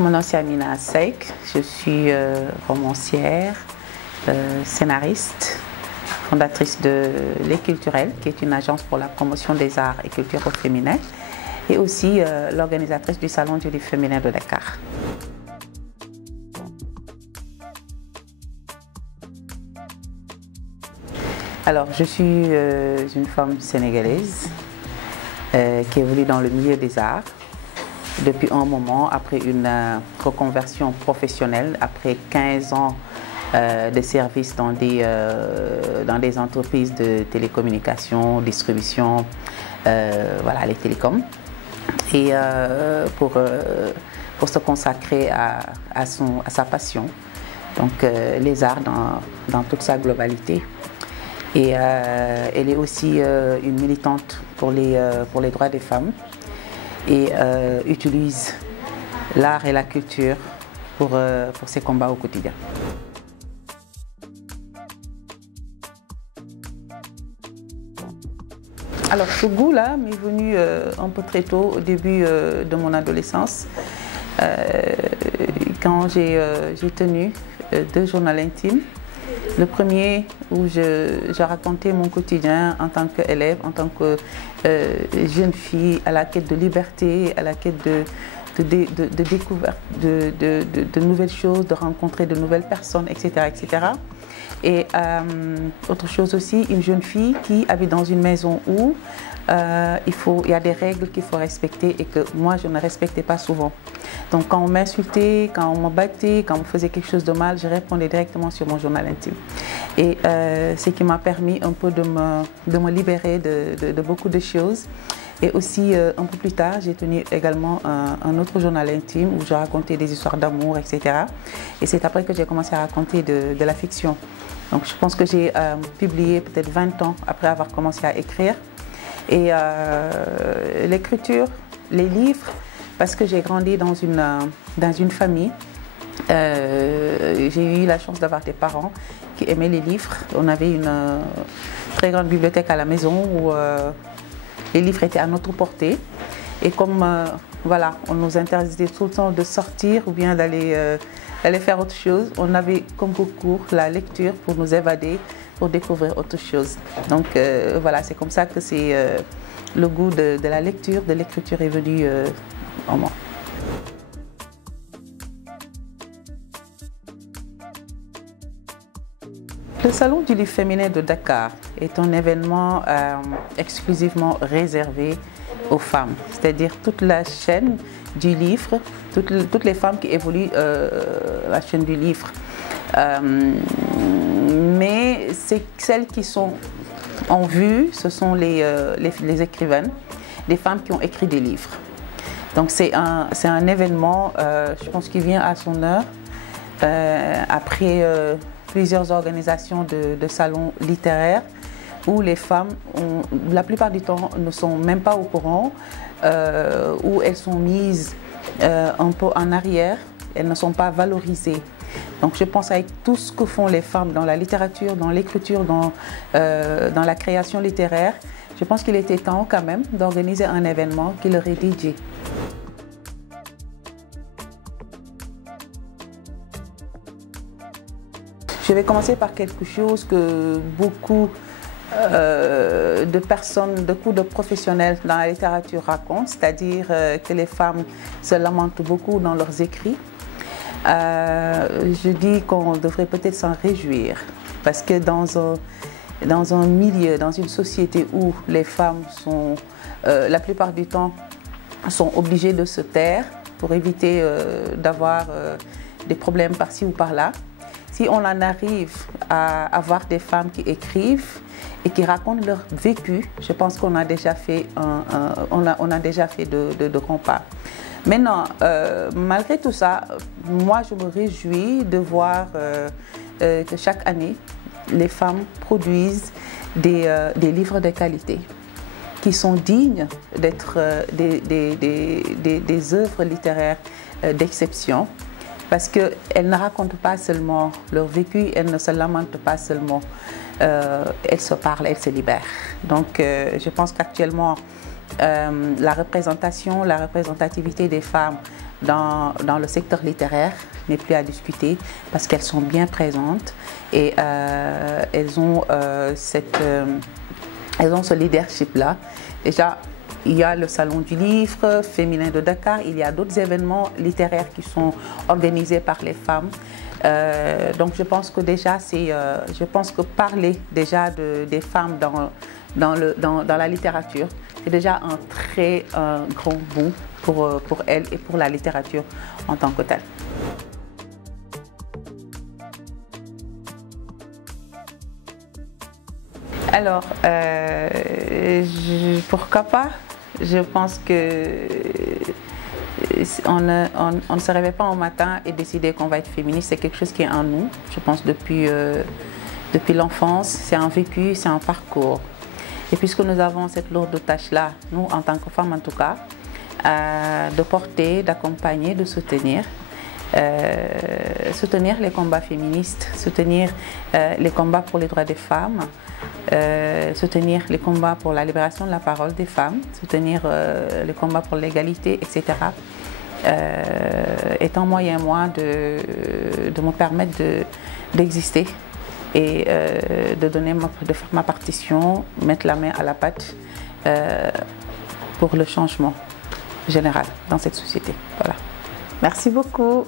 Mon nom c'est Amina Seik, je suis romancière, scénariste, fondatrice de Les Culturels, qui est une agence pour la promotion des arts et cultures au féminin, et aussi l'organisatrice du Salon du livre féminin de Dakar. Alors, je suis une femme sénégalaise qui évolue dans le milieu des arts depuis un moment, après une reconversion professionnelle, après 15 ans de service dans des entreprises de télécommunications, distribution, voilà, les télécoms, et pour se consacrer à sa passion, donc les arts dans toute sa globalité. Et elle est aussi une militante pour les droits des femmes et utilise l'art et la culture pour ses combats au quotidien. Alors ce goût-là m'est venu un peu très tôt, au début de mon adolescence, quand j'ai tenu 2 journaux intimes. Le premier où je racontais mon quotidien en tant qu'élève, en tant que jeune fille à la quête de liberté, à la quête de découverte de nouvelles choses, de rencontrer de nouvelles personnes, etc. etc. Et autre chose aussi, une jeune fille qui habite dans une maison où il y a des règles qu'il faut respecter et que moi je ne respectais pas souvent. Donc quand on m'insultait, quand on me battait, quand on me faisait quelque chose de mal, je répondais directement sur mon journal intime. Et ce qui m'a permis un peu de me libérer de beaucoup de choses. Et aussi, un peu plus tard, j'ai tenu également un autre journal intime où je racontais des histoires d'amour, etc. Et c'est après que j'ai commencé à raconter de la fiction. Donc je pense que j'ai publié peut-être 20 ans après avoir commencé à écrire. Et l'écriture, les livres, parce que j'ai grandi dans une famille. J'ai eu la chance d'avoir des parents qui aimaient les livres. On avait une très grande bibliothèque à la maison où les livres étaient à notre portée. Et comme voilà, on nous interdisait tout le temps de sortir ou bien d'aller faire autre chose, on avait comme concours la lecture pour nous évader, pour découvrir autre chose. Donc voilà, c'est comme ça que le goût de la lecture, de l'écriture est venu en moi. Le Salon du livre féminin de Dakar est un événement exclusivement réservé aux femmes, c'est-à-dire toute la chaîne du livre, toutes les femmes qui évoluent la chaîne du livre. Mais celles qui sont en vue, ce sont les écrivaines, les femmes qui ont écrit des livres. Donc c'est un événement, je pense, qui vient à son heure, après plusieurs organisations de salons littéraires où les femmes, la plupart du temps, ne sont même pas au courant, où elles sont mises un peu en arrière, elles ne sont pas valorisées. Donc je pense avec tout ce que font les femmes dans la littérature, dans l'écriture, dans la création littéraire, je pense qu'il était temps quand même d'organiser un événement qui leur est dédié. Je vais commencer par quelque chose que beaucoup de personnes, beaucoup de professionnels dans la littérature racontent, c'est-à-dire que les femmes se lamentent beaucoup dans leurs écrits. Je dis qu'on devrait peut-être s'en réjouir, parce que dans un milieu, dans une société où les femmes sont, la plupart du temps, sont obligées de se taire pour éviter d'avoir des problèmes par-ci ou par-là, si on en arrive à avoir des femmes qui écrivent et qui racontent leur vécu, je pense qu'on a déjà fait de grands pas. Maintenant, malgré tout ça, moi je me réjouis de voir que chaque année, les femmes produisent des livres de qualité qui sont dignes d'être des œuvres littéraires d'exception. Parce qu'elles ne racontent pas seulement leur vécu, elles ne se lamentent pas seulement, elles se parlent, elles se libèrent. Donc je pense qu'actuellement, la représentativité des femmes dans le secteur littéraire n'est plus à discuter parce qu'elles sont bien présentes et elles ont ce leadership-là. Déjà, il y a le Salon du Livre féminin de Dakar, il y a d'autres événements littéraires qui sont organisés par les femmes. Donc je pense que déjà, parler déjà des femmes dans la littérature, c'est déjà un très grand bout pour elles et pour la littérature en tant que telle. Alors, pourquoi pas? Je pense que on ne se réveille pas un matin et décider qu'on va être féministe. C'est quelque chose qui est en nous, je pense, depuis l'enfance. C'est un vécu, c'est un parcours. Et puisque nous avons cette lourde tâche-là, nous, en tant que femmes en tout cas, de porter, d'accompagner, de soutenir les combats féministes, soutenir les combats pour les droits des femmes, soutenir les combats pour la libération de la parole des femmes, soutenir les combats pour l'égalité, etc. Est un moyen, moi, de me permettre d'exister et de faire ma partition, mettre la main à la pâte pour le changement général dans cette société. Voilà. Merci beaucoup.